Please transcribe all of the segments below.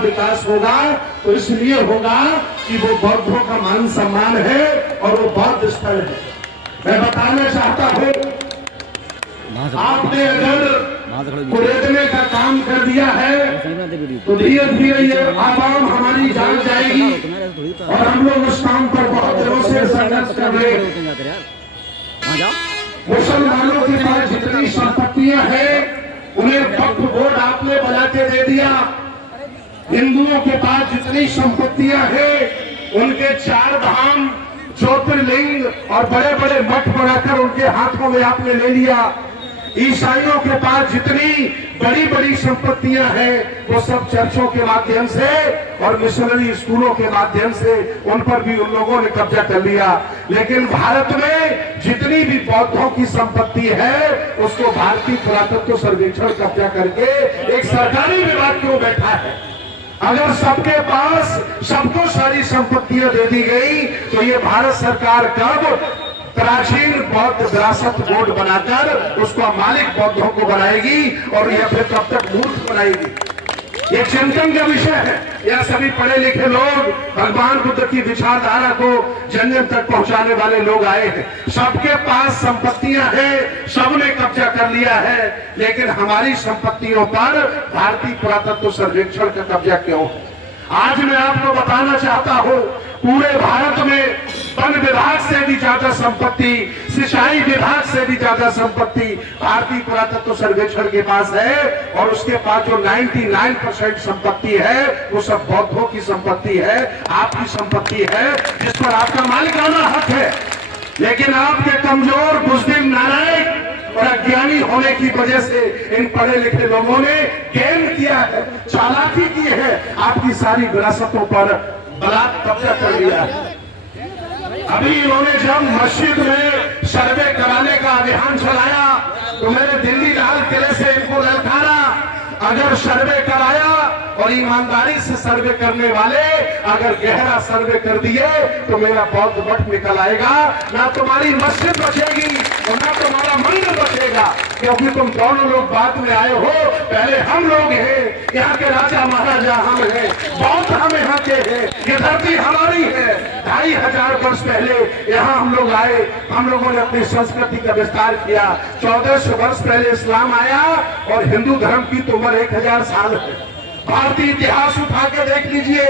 विकास होगा तो इसलिए होगा कि वो बौद्धों का मान सम्मान है और वो बौद्ध स्थल है। मैं बताना चाहता हूँ, आपने अगर कुरेदने का काम कर दिया है तो धीरे धीरे ये आवाम हमारी जान जाएगी और हम लोग उस काम पर बहुत दिनों से संघर्ष कर रहे हैं। मुसलमानों के पास जितनी संपत्तियां हैं उन्हें वक्फ बोर्ड आपने बना के दे दिया। हिंदुओं के पास जितनी संपत्तियां हैं उनके 4 धाम, ज्योतिर्लिंग और बड़े बड़े मठ बनाकर उनके हाथों में आपने ले लिया। ईसाइयों के पास जितनी बड़ी बड़ी संपत्तियां हैं वो सब चर्चों के माध्यम से और मिशनरी स्कूलों के माध्यम से उन पर भी उन लोगों ने कब्जा कर लिया। लेकिन भारत में जितनी भी बौद्धों की संपत्ति है उसको भारतीय पुरातत्व सर्वेक्षण कब्जा करके एक सरकारी विभाग क्यों बैठा है। अगर सबके पास सबको सारी संपत्तियां दे दी गई तो ये भारत सरकार कब प्राचीन बौद्ध विरासत बोर्ड बनाकर उसको मालिक बौद्धों को बनाएगी और यह फिर कब तक मूर्ख बनाएगी। ये चिंतन का विषय है। यह सभी पढ़े लिखे लोग भगवान बुद्ध की विचारधारा को जन जन तक पहुंचाने वाले लोग आए हैं। सबके पास संपत्तियां हैं, सबने कब्जा कर लिया है, लेकिन हमारी संपत्तियों पर भारतीय पुरातत्व सर्वेक्षण का कब्जा क्यों है। आज मैं आपको बताना चाहता हूं, पूरे भारत में वन विभाग से भी ज्यादा संपत्ति, सिंचाई विभाग से भी ज्यादा संपत्ति भारतीय पुरातत्व सर्वेक्षण के पास है और उसके पास जो 99% संपत्ति है वो सब बौद्धों की संपत्ति है, आपकी संपत्ति है, जिस पर आपका मालिकाना हक है। लेकिन आपके कमजोर, बुज़दिल, नालायक और अज्ञानी होने की वजह से इन पढ़े लिखे लोगों ने गेम किया है, चालाकी की है, आपकी सारी विरासतों पर बलात् कब्जा कर लिया है। अभी इन्होंने जब मस्जिद में सर्वे कराने का अभियान चलाया तो मैंने दिल्ली लाल किले से इनको ललकारा, अगर सर्वे कराया और ईमानदारी से सर्वे करने वाले अगर गहरा सर्वे कर दिए तो मेरा बौद्ध मठ निकल आएगा, ना तुम्हारी मस्जिद बचेगी और ना तुम्हारा मंदिर बचेगा, क्योंकि तुम दोनों लोग बाद में आए हो। पहले हम लोग हैं, यहाँ के राजा महाराजा हम हैं, बौद्ध हम यहाँ के हैं, ये धरती हमारी है। 2500 वर्ष पहले यहाँ हम लोग आए, हम लोगों ने अपनी संस्कृति का विस्तार किया। 1400 वर्ष पहले इस्लाम आया और हिंदू धर्म की तो उम्र 1000 साल है। भारतीय इतिहास उठा के देख लीजिए,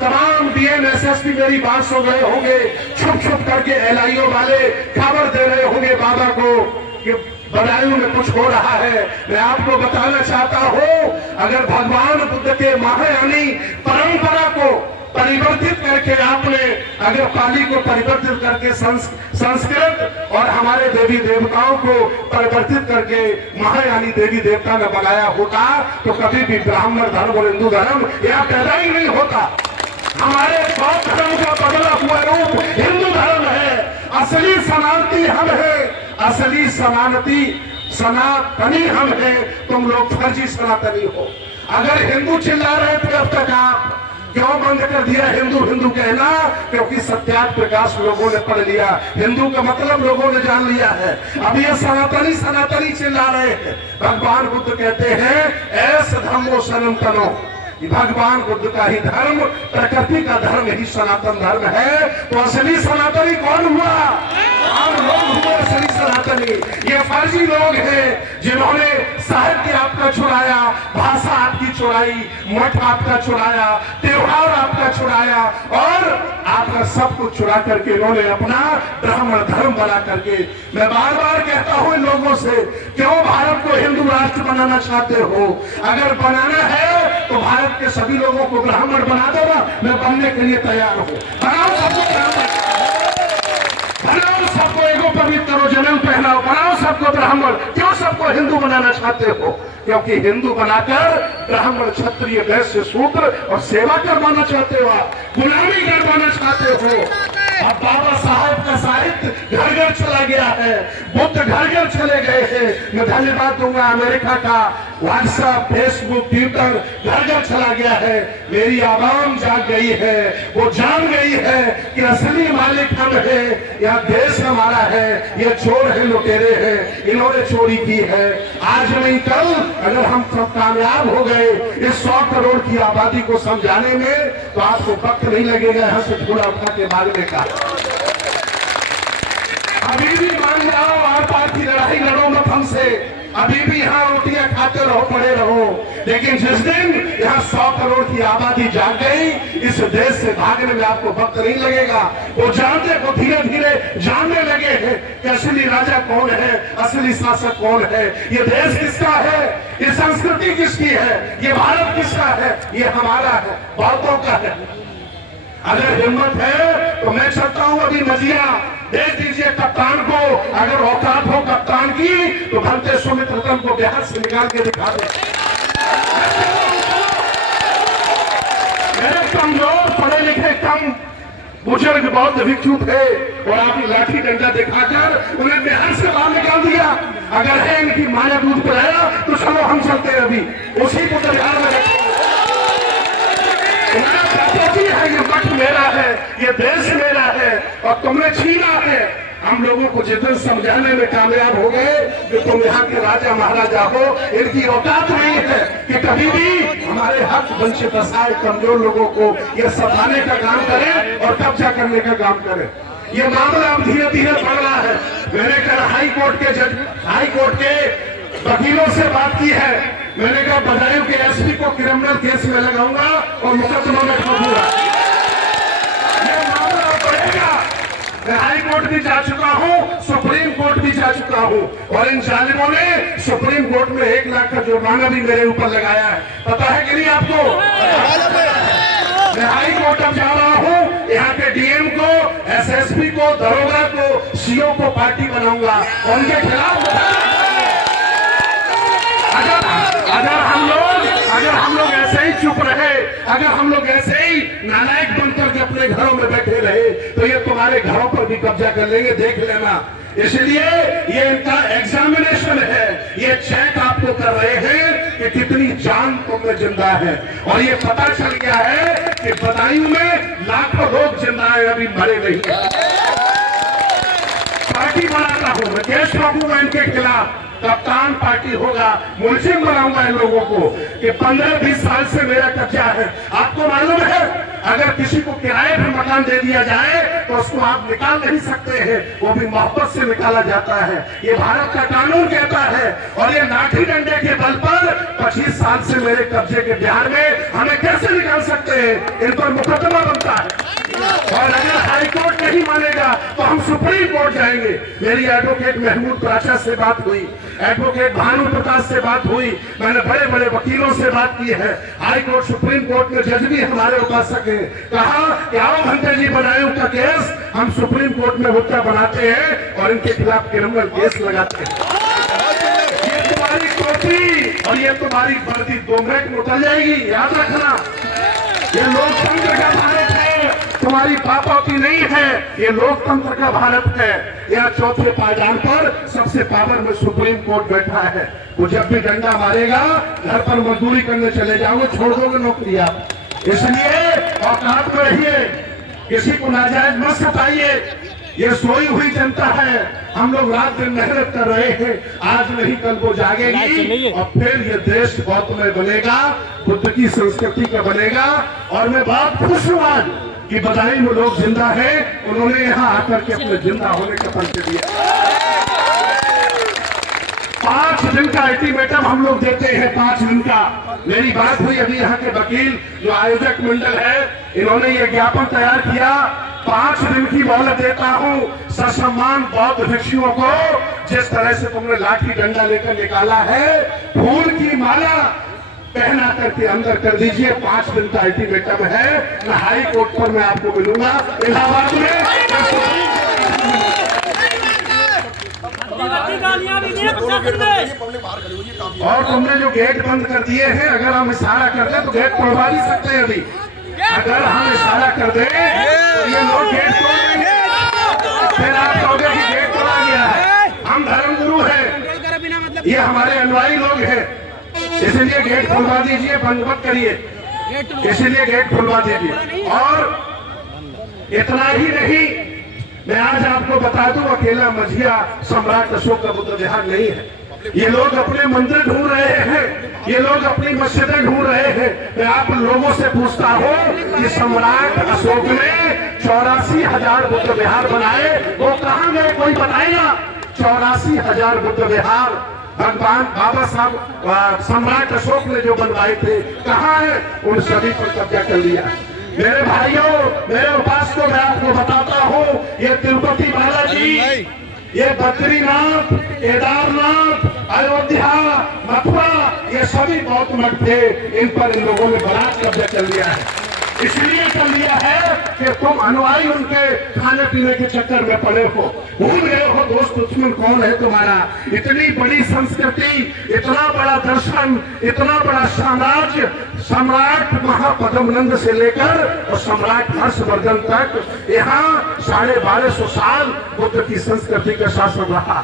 तमाम डीएम एसएसपी मेरी बात सुन रहे होंगे, छुप छुप करके एलआईओ वाले खबर दे रहे होंगे बाबा को कि बदायूं में कुछ हो रहा है। मैं आपको बताना चाहता हूं, अगर भगवान बुद्ध के महायानी परंपरा को परिवर्तित करके आपने अगर पाली को परिवर्तित करके संस्कृत और हमारे देवी देवताओं को परिवर्तित करके महायानी देवी देवता में बनाया होता तो कभी भी ब्राह्मण धर्म और हिंदू धर्म यहाँ पैदा ही नहीं होता। हमारे बौद्ध धर्म का बदला हुआ रूप हिंदू धर्म है। असली सनातनी हम है, असली सनातनी हम है, तुम लोग फर्जी सनातनी हो। अगर हिंदू चिल्ला रहे थे अब तक आप क्यों बंद कर दिया हिंदू हिंदू कहना? क्योंकि सत्याग्रह प्रकाश लोगों ने पढ़ लिया, हिंदू का मतलब लोगों ने जान लिया है। अब ये सनातनी सनातनी चिल्ला रहे हैं। भगवान बुद्ध कहते हैं ऐस धर्मो सनातनो, भगवान बुद्ध का ही धर्म, प्रकृति का धर्म ही सनातन धर्म है। तो असली सनातनी कौन हुआ? हम लोग हुए असली सनातनी। ये फर्जी लोग हैं जिन्होंने साहित्य आपका चुराया, भाषा आपकी चुराई, मठ आपका चुराया, त्योहार आपका चुराया और आपका सब कुछ चुरा करके इन्होंने अपना ब्राह्मण धर्म बना करके। मैं बार बार कहता हूं इन लोगों से, क्यों भारत को हिंदू राष्ट्र बनाना चाहते हो? अगर बनाना है तो भारत के सभी लोगों को ब्राह्मण बना दो ना, मैं बनने के लिए तैयार हूं। बनाओ सबको ब्राह्मण, बनाओ सबको एगो पवित्र करो, जनेऊ पहनाओ, बनाओ सबको ब्राह्मण। क्यों सबको हिंदू बनाना चाहते हो? क्योंकि हिंदू बनाकर ब्राह्मण, क्षत्रिय, वैश्य, शूद्र और सेवा करवाना चाहते हो, आप गुलामी करवाना चाहते हो। अब बाबा साहब का साहित्य घर घर चला गया है, बुद्ध घर घर चले गए हैं। मैं धन्यवाद दूंगा अमेरिका का व्हाट्सएप, फेसबुक, ट्विटर घर घर चला गया है। मेरी आवाम जाग गई है, वो जान गई है कि असली मालिक हम है, यह देश हमारा है, ये चोर है, लुटेरे हैं, इन्होंने चोरी की है। आज नहीं कल अगर हम सब कामयाब हो गए इस 100 करोड़ की आबादी को समझाने में, तो आपको वक्त नहीं लगेगा यहाँ से थोड़ा उठा के भागने का। अभी भी मान जाओ, आर पार की लड़ाई लड़ो मत हमसे, अभी भी यहाँ रोटियां खाते रहो, पड़े रहो, लेकिन जिस दिन यहाँ 100 करोड़ की आबादी जाग गई, इस देश से भागने में आपको वक्त नहीं लगेगा। वो जानते, वो धीरे धीरे जानने लगे हैं कि असली राजा कौन है, असली शासक कौन है, ये देश किसका है, ये संस्कृति किसकी है, ये भारत किसका है, ये हमारा है, बहुतों का है। अगर हिम्मत है तो मैं चाहता हूं अभी मजिया दे दीजिए कप्तान को, अगर औकात हो कप्तान की तो भलते सुमित रतन को बिहार से निकाल के दिखा दे। मेरे कमजोर पढ़े लिखे कम बुजुर्ग बौद्ध भिक्षु थे और आपने लाठी डंडा दिखाकर उन्हें बिहार से बाहर निकाल दिया। अगर है इनकी माया दूध पिलाया तो चलो हम चलते अभी उसी को तो बिहार में रखेंगे। है ये मठ मेरा है, ये देश मेरा है और तुमने छीना है। हम लोगों को जितना समझाने में कामयाब हो गए कि तुम यहाँ के राजा महाराजा हो, इनकी औकात नहीं है कि कभी भी हमारे हक वंचित असहाय कमजोर लोगों को ये सताने का काम करें और कब्जा करने का काम करें। ये मामला अब धीरे धीरे बढ़ रहा है। मैंने कहा हाई कोर्ट के वकीलों से बात की है, मैंने कहा बदायूं के एसपी को क्रिमिनल केस में लगाऊंगा और मुकदमा में ठोकूंगा। ये मामला बढ़ेगा। मैं हाई कोर्ट भी जा चुका हूं, सुप्रीम कोर्ट भी जा चुका हूं और इन जालिमों ने सुप्रीम कोर्ट में 1 लाख का जुर्माना भी मेरे ऊपर लगाया है। पता है कि नहीं आपको? मैं हाई कोर्ट अब जा रहा हूं, यहाँ के डीएम को, एसएसपी को, दरोगा को, सीओ को पार्टी बनाऊंगा और उनके खिलाफ अगर हम लोग ऐसे ही चुप रहे, अगर हम लोग ऐसे ही नालायक बनकर के अपने घरों में बैठे रहे तो ये तुम्हारे घरों पर भी कब्जा कर लेंगे, देख लेना। इसलिए ये इनका एग्जामिनेशन है, ये चेक आपको कर रहे हैं कि कितनी जान तुमने जिंदा है। और ये पता चल गया है कि बदायूं में लाखों लोग जिंदा है, अभी मरे नहीं। पार्टी बनाता हूं मैं, केस ठोकूंगा इनके खिलाफ, कप्तान पार्टी होगा, मुल्जिम बनाऊंगा इन लोगों को कि 15-20 साल से मेरा कब्जा है। आपको मालूम है अगर किसी को किराए पर मकान दे दिया जाए तो उसको आप निकाल नहीं सकते हैं, वो भी मोहब्बत से निकाला जाता है। ये भारत का कानून कहता है और ये लाठी डंडे के बल पर 25 साल से मेरे कब्जे के बिहार में हमें कैसे निकाल सकते हैं, इन पर मुकदमा बनता है। और अगर हाई कोर्ट नहीं मानेगा तो हम सुप्रीम कोर्ट जाएंगे। मेरी एडवोकेट महमूद प्राचा से बात हुई, एडवोकेट भानु प्रकाश से बात हुई, मैंने बड़े बड़े वकीलों से बात की है। हाई कोर्ट, सुप्रीम कोर्ट में जज भी हमारे उपासक हैं। कहा कि आओ भंते जी बदायूं का केस हम सुप्रीम कोर्ट में हुक्का बनाते हैं और इनके खिलाफ क्रिमिनल केस लगाते हैं। ये तुम्हारी टोपी और ये तुम्हारी वर्दी 2 मिनट में उतर जाएगी, याद रखना। ये लोकतंत्र का भारत है, तुम्हारी पापौती नहीं है, ये लोकतंत्र का भारत है। यहाँ चौथे पायदान पर सबसे पावर में सुप्रीम कोर्ट बैठा है। वो जब भी डंडा मारेगा घर पर मजदूरी करने चले जाओगे, छोड़ दोगे नौकरी आप। इसलिए औकात में रहिए, किसी को नाजायज मत सताइए। ये सोई हुई जनता है, हम लोग रात दिन मेहनत कर रहे हैं, आज नहीं कल वो जागेगी और फिर ये देश गौतमय बनेगा, बुद्ध की संस्कृति का बनेगा। और मैं बहुत खुश हूं आज कि बदायूं में लोग जिंदा हैं, उन्होंने यहाँ आकर के अपने जिंदा होने का परिचय दिया। 5 दिन का अल्टीमेटम हम लोग देते हैं, 5 दिन का। मेरी बात हुई अभी यहाँ के वकील जो आयोजक मंडल है, इन्होंने ये ज्ञापन तैयार किया, 5 दिन की मोहलत देता हूँ ससम्मान बौद्ध भिक्षुओं को। जिस तरह से तुमने लाठी डंडा लेकर निकाला है, फूल की माला पहना करके अंदर कर दीजिए। 5 दिन का अल्टीमेटम है। मैं हाई कोर्ट पर मैं आपको मिलूंगा इलाहाबाद में। और तुमने जो गेट बंद कर दिए हैं, अगर हम इशारा कर दें तो गेट तोड़वा नहीं सकते हैं। अभी अगर हम इशारा कर दें तो ये लोग गेट तोड़ देंगे, फिर आप कहोगे कि गेट तोड़ा गया है। हम धर्मगुरु हैं, ये हमारे अनुयायी लोग हैं। इसलिए गेट खुलवा दीजिए, बंद मत करिए, इसलिए गेट खुलवा दीजिए। और इतना ही नहीं, मैं आज आपको बता दूं, अकेला मझिया सम्राट अशोक का बुद्ध विहार नहीं है। ये लोग अपने मंदिर ढूंढ रहे हैं, ये लोग अपनी मस्जिदें ढूंढ रहे हैं। मैं आप लोगों से पूछता हूँ कि सम्राट अशोक ने 84,000 बुद्ध विहार बनाए, वो कहाँ गए? कोई बताएगा? 84,000 बुद्ध विहार भगवान बाबा साहब सम्राट अशोक ने जो बनवाए थे, कहाँ है? उन सभी पर कब्जा कर लिया। मेरे भाइयों, मेरे उपासकों, मैं आपको बताता हूँ, ये तिरुपति बालाजी, ये बद्रीनाथ, केदारनाथ, अयोध्या, मथुरा, ये सभी बौद्ध मठ थे, इन पर इन लोगों ने बड़ा कब्जा कर लिया है। इसलिए कर लिया है कि तुम अनुयायी उनके खाने पीने के चक्कर में पड़े हो, भूल गए हो दोस्त दुश्मन कौन है तुम्हारा। इतनी बड़ी संस्कृति, इतना बड़ा दर्शन, इतना बड़ा साम्राज्य, सम्राट महापद्मनंद से लेकर और सम्राट हर्षवर्धन तक, यहाँ 1250 साल बुद्ध की संस्कृति का शासन रहा।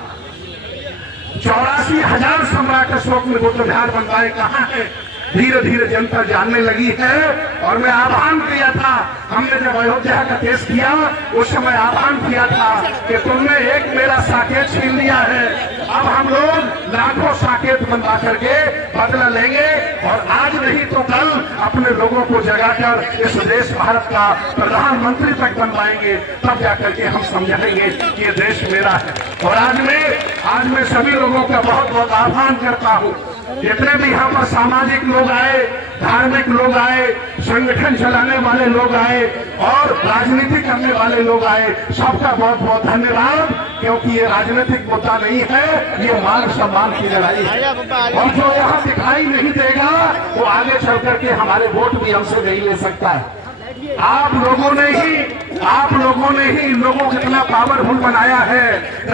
84,000 सम्राट अशोक ने बुद्ध विहार बनवाए, कहाँ है? धीरे धीरे जनता जानने लगी है। और मैं आह्वान किया था, हमने जब अयोध्या का केस किया उस समय आह्वान किया था कि तुमने एक मेरा साकेत छीन लिया है, अब हम लोग लाखों साकेत बनवा करके बदला लेंगे, और आज नहीं तो कल अपने लोगों को जगाकर इस देश भारत का प्रधानमंत्री तक बनवाएंगे, तब जाकर के हम समझाएंगे कि ये देश मेरा है। और आज मैं सभी लोगों का बहुत बहुत आह्वान करता हूँ, जितने भी यहाँ पर सामाजिक लोग आए, धार्मिक लोग आए, संगठन चलाने वाले लोग आए और राजनीति करने वाले लोग आए, सबका बहुत बहुत धन्यवाद, क्योंकि ये राजनीतिक मुद्दा नहीं है, ये मान सम्मान की लड़ाई है। और जो यहाँ दिखाई नहीं देगा वो आगे चल करके हमारे वोट भी हमसे नहीं ले सकता है। आप लोगों ने ही इन लोगों को कितना पावरफुल बनाया है।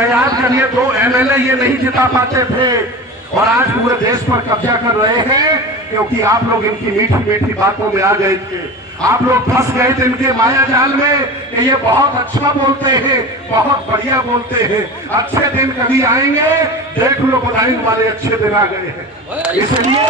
याद करिए, 2 MLA ये नहीं जिता पाते थे और आज पूरे देश पर कब्जा कर रहे हैं, क्योंकि आप लोग इनकी मीठी मीठी बातों में आ गए थे। आप लोग फंस गए थे इनके माया जाल में कि ये बहुत अच्छा बोलते हैं, बहुत बढ़िया बोलते हैं, अच्छे दिन कभी आएंगे, देख लो बधाई वाले अच्छे दिन आ गए हैं। इसलिए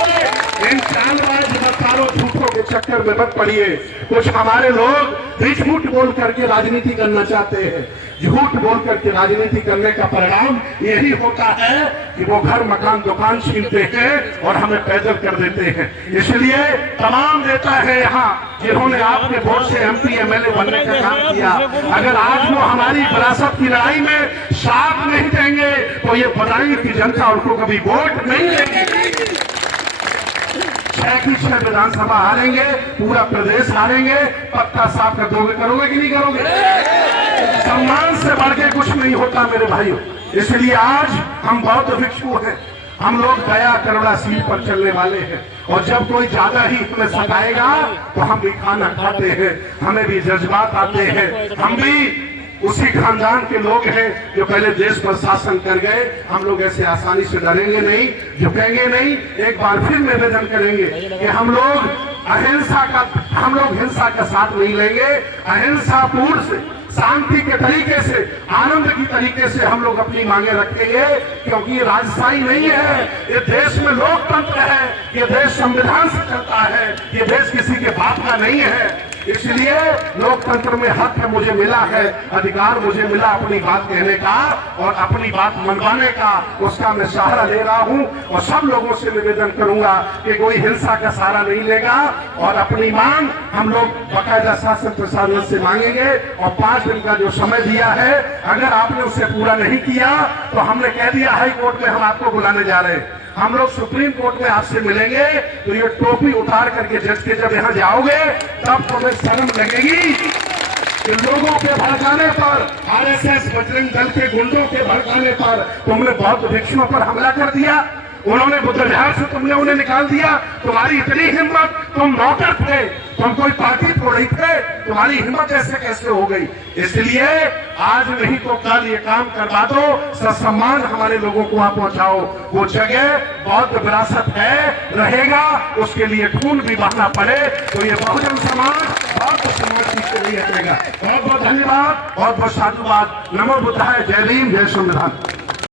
इन चालबाज बदकारों झूठों के चक्कर में मत पड़िए। कुछ हमारे लोग झूठ बोल करके राजनीति करना चाहते हैं, झूठ बोल करके राजनीति करने का परिणाम यही होता है कि वो घर मकान दुकान छीनते हैं और हमें पैदल कर देते हैं। इसलिए तमाम नेता है यहाँ जिन्होंने आपके वोट से MP MLA बनने का काम किया, अगर आज वो हमारी विरासत की लड़ाई में साथ नहीं देंगे तो ये बताएंगे कि जनता उनको कभी वोट नहीं देगी। 6 की 6 विधानसभा हारेंगे, पूरा प्रदेश हारेंगे, पक्का साफ कर दोगे, करोगे कि नहीं करोगे? सम्मान से बढ़ के कुछ नहीं होता मेरे भाइयों। इसलिए आज हम बौद्ध भिक्षु हैं, हम लोग दया करुणा सील पर चलने वाले हैं, और जब कोई ज्यादा ही हमें सताएगा तो हम भी खाना खाते हैं, हमें भी जज्बात आते हैं। हम भी उसी खानदान के लोग हैं जो पहले देश पर शासन कर गए। हम लोग ऐसे आसानी से डरेंगे नहीं, झुकेंगे नहीं। एक बार फिर निवेदन करेंगे कि हम लोग हिंसा का साथ नहीं लेंगे। अहिंसा पूर्ण से, शांति के तरीके से, आनंद की तरीके से हम लोग अपनी मांगे रखेंगे, क्योंकि ये राजशाही नहीं है, ये देश में लोकतंत्र है, ये देश संविधान से चलता है, ये देश किसी के बाप का नहीं है। इसलिए लोकतंत्र में हक है, मुझे मिला है, अधिकार मुझे मिला अपनी बात कहने का और अपनी बात मनवाने का, उसका मैं सहारा ले रहा हूं। और सब लोगों से निवेदन करूंगा कि कोई हिंसा का सहारा नहीं लेगा, और अपनी मांग हम लोग बाकायदा शासन प्रशासन से मांगेंगे। और 5 दिन का जो समय दिया है, अगर आपने उसे पूरा नहीं किया तो हमने कह दिया हाई कोर्ट में हम आपको बुलाने जा रहे हैं, हम लोग सुप्रीम कोर्ट में आपसे मिलेंगे। तो ये टोपी उतार करके जज के जब यहाँ जाओगे तब तुम्हें शर्म लगेगी कि लोगों के भड़काने पर, RSS बजरंग दल के गुंडों के भड़काने पर तुमने बौद्ध भिक्षुओं पर हमला कर दिया, उन्होंने बुद्ध विहार से तुमने उन्हें निकाल दिया। तुम्हारी इतनी हिम्मत, तुम नौकर थे, तुम कोई पार्टी थोड़ी थे, तुम्हारी हिम्मत ऐसे कैसे हो गई? इसलिए आज नहीं तो कल ये काम करवा दो, ससम्मान हमारे लोगों को वहां पहुंचाओ। वो जगह बौद्ध विरासत है, रहेगा, उसके लिए खून भी बहाना पड़े तो ये बहुजन समाज बौद्ध समाज के लिए रहेगा। बहुत बहुत धन्यवाद, बहुत बहुत साधुवाद। नमो बुद्धाय, जय भीम, जय संविधान।